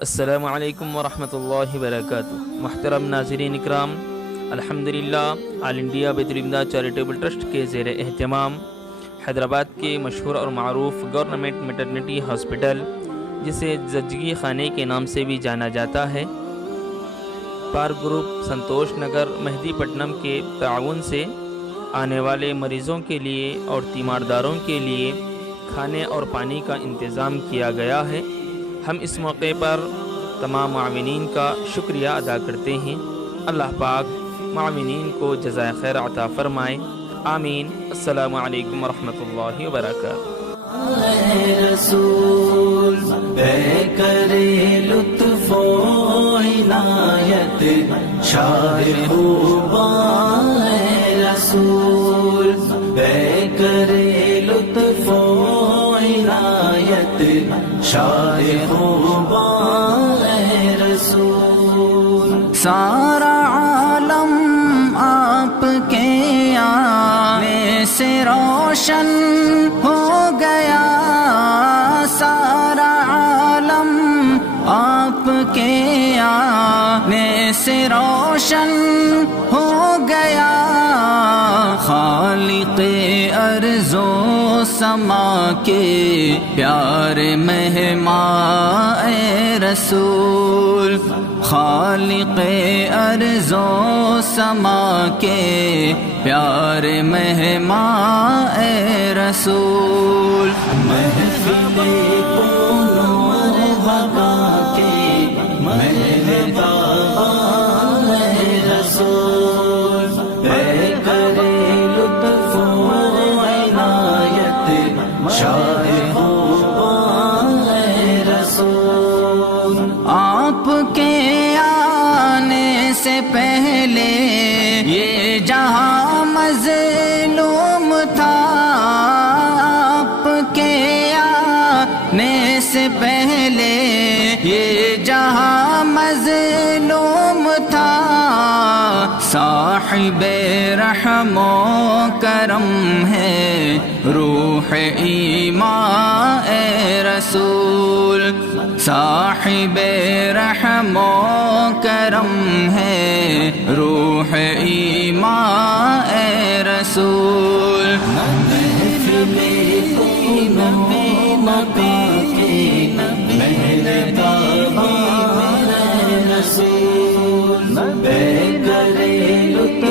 السلام علیکم ورحمۃ اللہ وبرکاتہ۔ محترم ناظرین اکرام، الحمدللہ آل انڈیا بیت الامداد چیریٹیبل ٹرسٹ کے زیر اہتمام حیدرآباد کے مشہور اور معروف گورنمنٹ میٹرنٹی ہاسپٹل، جسے زچگی خانے کے نام سے بھی جانا جاتا ہے، پارک گروپ سنتوش نگر مہدی پٹنم کے تعاون سے آنے والے مریضوں کے لیے اور تیمارداروں کے لیے کھانے اور پانی کا انتظام کیا گیا ہے۔ ہم اس موقع پر تمام معاونین کا شکریہ ادا کرتے ہیں۔ اللہ پاک معاونین کو جزائے خیر عطا فرمائے، آمین۔ السلام علیکم ورحمۃ اللہ وبرکاتہ۔ رسول بے کرے لطف و عنایت شاہ خوباں رسول بے کرے لطف و عنایت شاہ خوباں رسول۔ سارا عالم آپ کے آنے سے روشن ہو گیا، سارا عالم آپ کے آنے سے روشن ہو گیا، خالق ارض و سما کے پیارے مہمان اے رسول، خالق ارض و سما کے پیارے مہمان اے رسول۔ محفل پونور بابا کے مہمان اے رسول، بے کرے لطف و عنایت شاہ خوباں اے رسول۔ آپ کے آنے سے پہلے یہ جہاں مظلوم تھا، آپ کے آنے سے پہلے یہ جہاں مظلوم تھا، صاحب رحم و کرم ہے روح ایمان اے رسول، صاحب رحم و کرم ہے روح ایمان اے رسول۔ محفل نبی کے مہربان رسول، بے کرے لطف